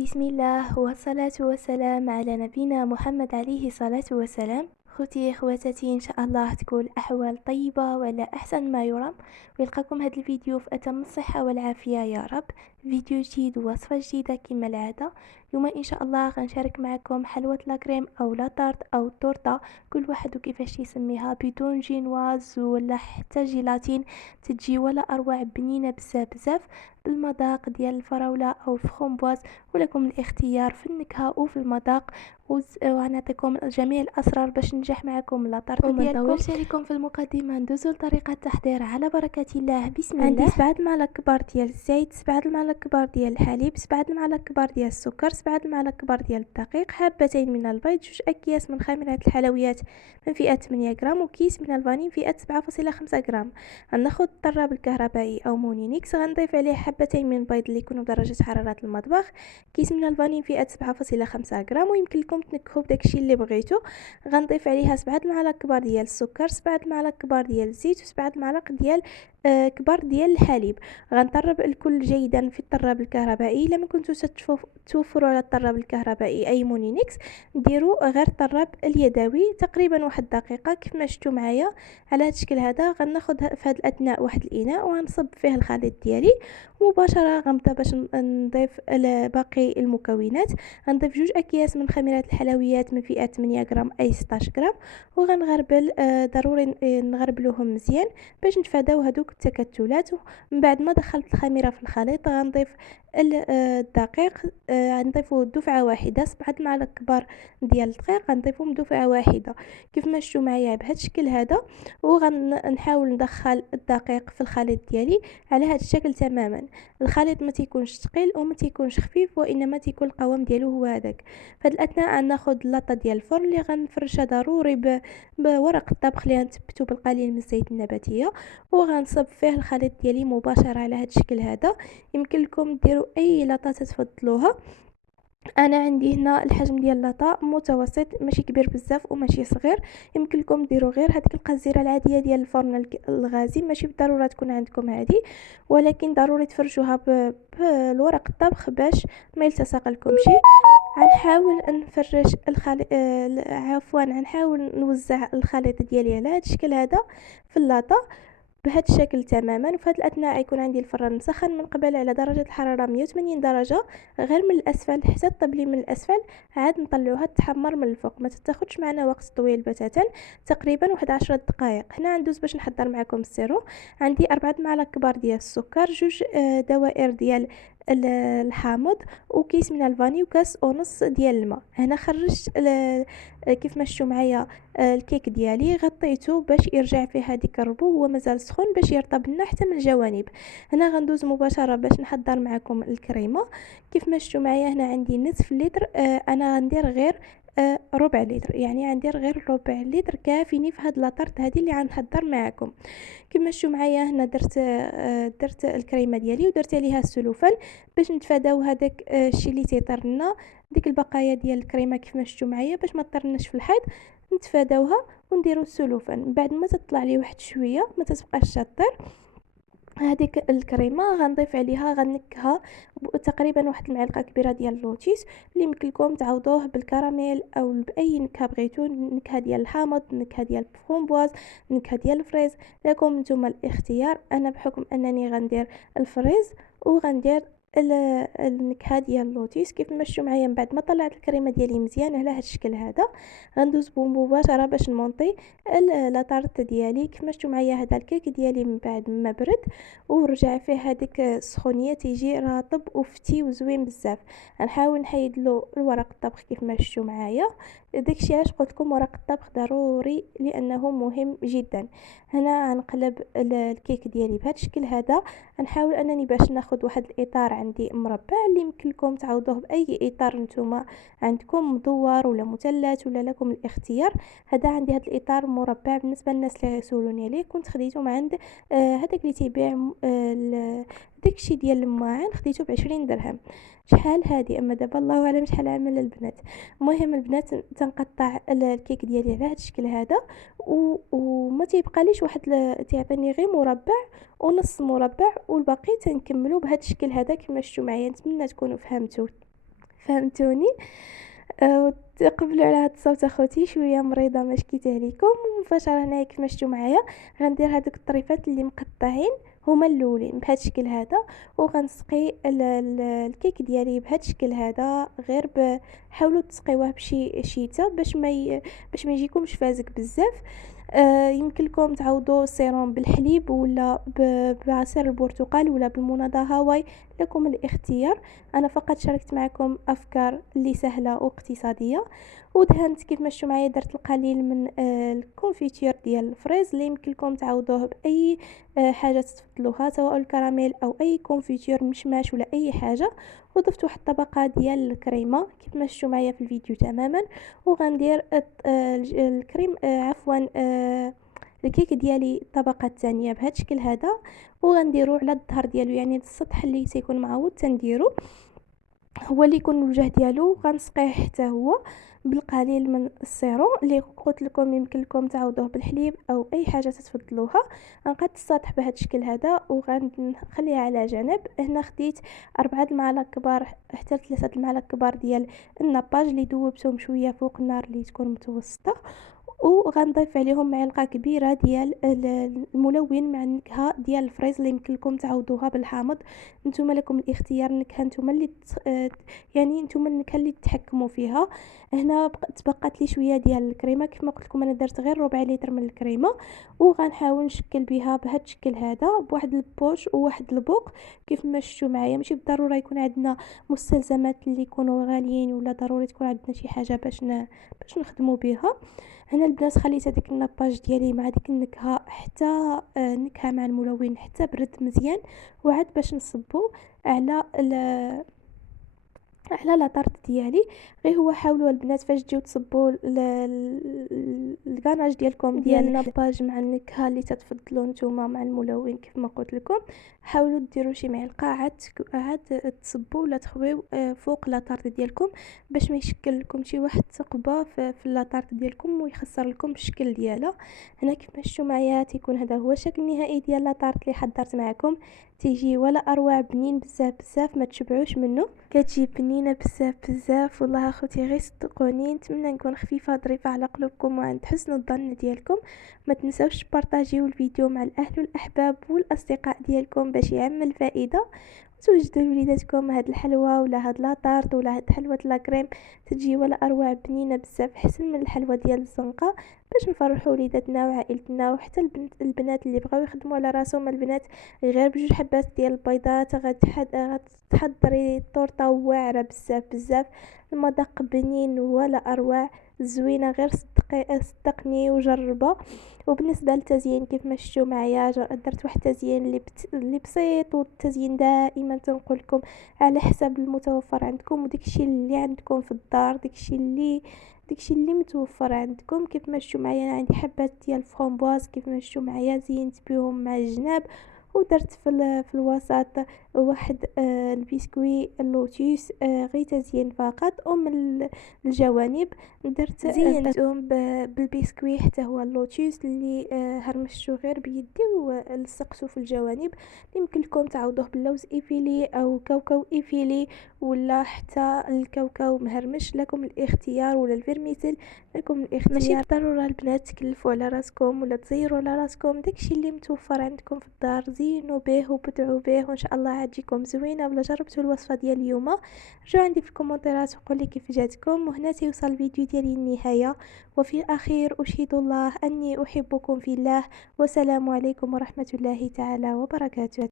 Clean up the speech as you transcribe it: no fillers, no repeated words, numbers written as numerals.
بسم الله والصلاة والسلام على نبينا محمد عليه الصلاة والسلام. خوتي خواتاتي، ان شاء الله تكون الاحوال طيبه ولا احسن ما يرام، ويلقاكم هذا الفيديو في اتم الصحه والعافيه يا رب. فيديو جديد ووصفه جديده كما العاده. اليوم ان شاء الله غنشارك معكم حلوه لاكريم او لا طارت او تورته، كل واحد وكيفاش يسميها، بدون جينواز ولا حتى جيلاتين، تجي ولا اروع، بنينه بزاف بزاف، بالمذاق ديال الفراوله او الفخومبواز، ولكم الاختيار في النكهه وفي المذاق. وغنعطيكم جميع الاسرار باش ننجح معكم لاطارت وما ديالكم. نطولش عليكم في المقدمه، ندوزو لطريقه التحضير على بركه الله. بسم الله. عندي 7 المعالق كبار ديال الزيت، 7 المعالق كبار ديال الحليب، 7 المعالق كبار ديال السكر، 7 المعالق كبار ديال الدقيق، حبتين من البيض، 2 اكياس من خميرات الحلويات من فئه 8 غرام، وكيس من الفاني فئه 7.5 غرام. غناخذ الطراب الكهربائي او مونينيكس، غنضيف عليه حبتين من البيض اللي يكونوا بدرجه حراره المطبخ، كيس من الفاني فئه 7.5 غرام، ويمكن لكم تنكهوا بداكشي اللي بغيتو. غنضيف عليها 7 المعالق كبار ديال السكر، 7 المعالق كبار ديال الزيت، و7 المعالق ديال كبار ديال الحليب. غنطرب الكل جيدا في الطراب الكهربائي. الا ما كنتوش توفروا على الطراب الكهربائي اي مونينيكس، ديروا غير الطراب اليدوي تقريبا 1 دقيقه كيف ما شفتوا معايا على هذا الشكل. هذا غناخذ في هذا الاثناء واحد الاناء وغنصب فيه الخليط ديالي مباشره. غنبدا باش نضيف باقي المكونات. غنضيف 2 اكياس من خميرات الحلويات من فئه 8 غرام اي 16 غرام، وغنغربل ضروري نغربلوهم مزيان باش نتفاداو هذوك التكتلات. من بعد ما دخلت الخميره في الخليط غنضيف الدقيق، غنضيفو دفعه واحده. 7 المعالق كبار ديال الدقيق غنضيفهم دفعه واحده كيف ما شفتوا معايا بهذا الشكل هذا. وغنحاول ندخل الدقيق في الخليط ديالي على هذا الشكل تماما. الخليط ما تيكونش ثقيل وما تيكونش خفيف، وانما تيكون القوام ديالو هو هذاك. في هذا الاثناء غناخذ لاطه ديال الفرن اللي غنفرشها ضروري بورق الطبخ اللي غنثبتو بالقليل من الزيت النباتيه، وغنصب فيه الخليط ديالي مباشره على هذا الشكل هذا. يمكن لكم ديروا اي لاطه تفضلوها. انا عندي هنا الحجم ديال لاطه متوسط، ماشي كبير بزاف وماشي صغير. يمكن لكم ديروا غير هذيك القزيره العاديه ديال الفرن الغازي، ماشي بالضروره تكون عندكم هذه، ولكن ضروري تفرشوها بالورق الطبخ باش ما يلتصق لكم شيء. غنحاول نفرش غنحاول نوزع الخليط ديالي على هذا الشكل هذا في اللاطه بهذا الشكل تماما. وفي هذا الاثناء يكون عندي الفران مسخن من قبل على درجه الحراره 180 درجه، غير من الاسفل حتى طبلي من الاسفل، عاد نطلعوها تحمر من الفوق. ما تاخذش معنا وقت طويل بتاتا، تقريبا 10 دقائق. هنا ندوز باش نحضر معكم السيرو. عندي 4 معالق كبار ديال السكر، 2 دوائر ديال الحامض، وكيس من الفاني، وكاس ونص ديال الماء. هنا خرجت كيف ما شفتوا معايا الكيك ديالي، غطيته باش يرجع فيه هذيك الربو هو مازال سخون باش يرطب لنا حتى من الجوانب. هنا غندوز مباشره باش نحضر معكم الكريمه. كيف ما شفتوا معايا هنا عندي نصف لتر، انا غندير غير ربع لتر، يعني غندير غير ربع لتر كافيني في هاد لاطرت هذه اللي غنحضر معكم. كما شفتوا معايا هنا درت الكريمه ديالي ودرت عليها السلوفان باش نتفاداو هذاك الشيء اللي تيطير لنا، ديك البقايا ديال الكريمه كيف ما شفتوا معايا، باش ما تطيرناش في الحيط نتفاداوها ونديروا السلوفان. من بعد ما تطلع لي واحد شويه ما تبقاش تطير هذيك الكريمه، غنضيف عليها غنكها تقريبا واحد المعلقه كبيره ديال اللوتيس، اللي يمكن لكم تعوضوه بالكراميل او باي نكهه بغيتو، نكهه ديال الحامض، نكهه ديال الفرومبواز، نكهه ديال الفريز، لكم نتوما الاختيار. انا بحكم انني غندير الفريز وغندير النكهه ديال اللوتيس. كيف ما شفتوا معايا من بعد ما طلعت الكريمه ديالي مزيان على هذا الشكل هذا، غندوز مباشره باش نمونطي لاطارت ديالي. كيف ما شفتوا معايا هذا الكيك ديالي من بعد ما برد ورجع فيه هذيك السخونيه تيجي رطب وفتي وزوين بزاف. غنحاول نحيد له الورق الطبخ كيف ما شفتوا معايا. داكشي علاش قلت لكم ورق الطبخ ضروري لانه مهم جدا. هنا غنقلب الكيك ديالي بهذا الشكل هذا. غنحاول انني باش ناخذ واحد الاطار عندي مربع، اللي يمكن لكم تعوضوه باي اطار نتوما عندكم، مدور ولا مثلث ولا لكم الاختيار. هذا عندي هذا الاطار مربع. بالنسبه للناس اللي غيسولوني عليه كنت خديته من عند هذاك اللي تيبيع داكشي ديال الماعن، خديته ب20 درهم. شحال هادي، اما دابا الله اعلم شحال عامل البنات. المهم البنات تنقطع الكيك ديالي على هذا الشكل هذا وما تيبقى ليش واحد تيعطيني غير مربع ونص مربع، والباقي تنكملو بهذا الشكل هذا كما شفتوا معايا. نتمنى تكونوا فهمتوا. فهمتوني. وتقبلوا على هذا الصوت اخوتي، شويه مريضه ما شكيت عليكم. ومباشره هنايا كيف ما شفتوا معايا غندير هذوك الطريفات اللي مقطعين هما الاولين بهذا الشكل هذا، وغنسقي الكيك ديالي بهذا الشكل هذا. غير حاولوا تسقيوه بشي شيته باش ما يجيكمش فازك بزاف. يمكن لكم تعوضوا السيروم بالحليب ولا بعصير البرتقال ولا بالمناضة هاواي، لكم الاختيار. انا فقط شاركت معكم افكار اللي سهله واقتصاديه. ودهنت كيف ما شفتوا معايا، درت القليل من الكونفيتير ديال الفريز اللي يمكن لكم تعوضوه باي حاجه تفضلوها، سواء الكراميل او اي كونفيتير مشماش ولا اي حاجه. وضفت واحد الطبقه ديال الكريمه كيف ما شفتوا معايا في الفيديو تماما. وغندير الكريم عفوا الكيك ديالي الطبقه الثانيه بهذا الشكل هذا، وغنديرو على الظهر ديالو، يعني السطح اللي سيكون معوض تنديرو هو اللي يكون الوجه ديالو. غنسقيه حتى هو بالقليل من السيرو اللي قلت لكم يمكن لكم تعوضوه بالحليب او اي حاجه تفضلوها. غنقاد السطح بهذا الشكل هذا وغنخليها على جنب. هنا خديت 4 المعالق كبار حتى 3 المعالق كبار ديال الناباج اللي ذوبتهم شويه فوق النار اللي تكون متوسطه، وغنضيف عليهم معلقه كبيره ديال الملون مع النكهه ديال الفريز اللي يمكن لكم تعوضوها بالحامض. نتوما لكم الاختيار، النكهه نتوما اللي يعني نتوما النكهه اللي تحكموا فيها. هنا تبقات لي شويه ديال الكريمه، كيف ما قلت لكم انا درت غير ربع لتر من الكريمه، وغنحاول نشكل بها بهذا الشكل هذا بواحد البوش وواحد البوق. كيف ما شفتوا معايا ماشي بالضروره يكون عندنا مستلزمات اللي يكونوا غاليين ولا ضروري تكون عندنا شي حاجه باش نخدموا بها. هنا البنات خليت هذيك الناباج ديالي مع ديك النكهه حتى نكهه مع الملون حتى برد مزيان، وعاد باش نصبو على لاطارت ديالي. غير هو حاولوا البنات فاش تجيو تصبوا الكاناج ديالكم ديال الناباج مع النكهه اللي تتفضلوا نتوما مع الملون كيف ما قلت لكم، حاولوا ديروا شي معلقه عاد تصبوا ولا تخويو فوق لاطارت ديالكم باش ما يشكل لكم شي واحد ثقبه في لاطارت ديالكم ويخسر لكم الشكل ديالها. هنا كيف ما شفتوا معايا تيكون هذا هو الشكل النهائي ديال لاطارت اللي حضرت معكم. تيجي ولا اروع، بنين بزاف بزاف، ما تشبعوش منه، كتجي بنينه بزاف بزاف. والله اخوتي غير صدقوني، نتمنى نكون خفيفه ظريفه على قلوبكم وعند حسن الظن ديالكم. ما تنساوش تبارطاجيو الفيديو مع الاهل والاحباب والاصدقاء ديالكم باش يعم الفائده. توجدوا لوليداتكم هاد الحلوى ولا هاد لاطارت ولا هاد حلوه لاكريم، تجي ولا اروع، بنينه بزاف، حسن من الحلوى ديال الزنقه، باش نفرحوا وليداتنا وعائلتنا. وحتى البنات اللي بغاو يخدموا على راسهم، البنات غير بجوج حبات ديال البيضات غتحضري طورطه واعره بزاف بزاف، المذاق بنين ولا اروع، زوينه. غير صدقني وجربها. وبالنسبه للتزيين كيف ما شفتوا معايا درت واحد التزيين اللي بسيط، والتزيين دائما تنقول لكم على حسب المتوفر عندكم وداكشي اللي عندكم في الدار، داكشي اللي متوفر عندكم. كيف ما شفتوا معايا انا عندي حبات ديال الفرامبواز، كيف ما شفتوا معايا زينت بهم مع الجناب. ودرت في الوسط واحد البسكوي اللوتيس غير تزيين فقط. ومن الجوانب درت زينتهم بالبسكوي حتى هو اللوتيس اللي هرمشتو غير بيدي ولصقتو في الجوانب. يمكن لكم تعوضوه باللوز ايفيلي او كاوكاو ايفيلي ولا حتى الكاوكاو مهرمش، لكم الاختيار، ولا الفيرميسل، لكم الاختيار. ماشي بالضروره البنات تكلفوا على راسكم ولا تزيروا على راسكم، داكشي اللي متوفر عندكم في الدار زينوا به وبدعوا به، وان شاء الله عاجيكم زوينه. ولا جربتوا الوصفه ديال اليوم رجعوا عندي في الكومنتات وقولوا لي كيف جاتكم. وهنا تيوصل الفيديو ديالي النهايه، وفي الاخير اشهد الله اني احبكم في الله، والسلام عليكم ورحمه الله تعالى وبركاته.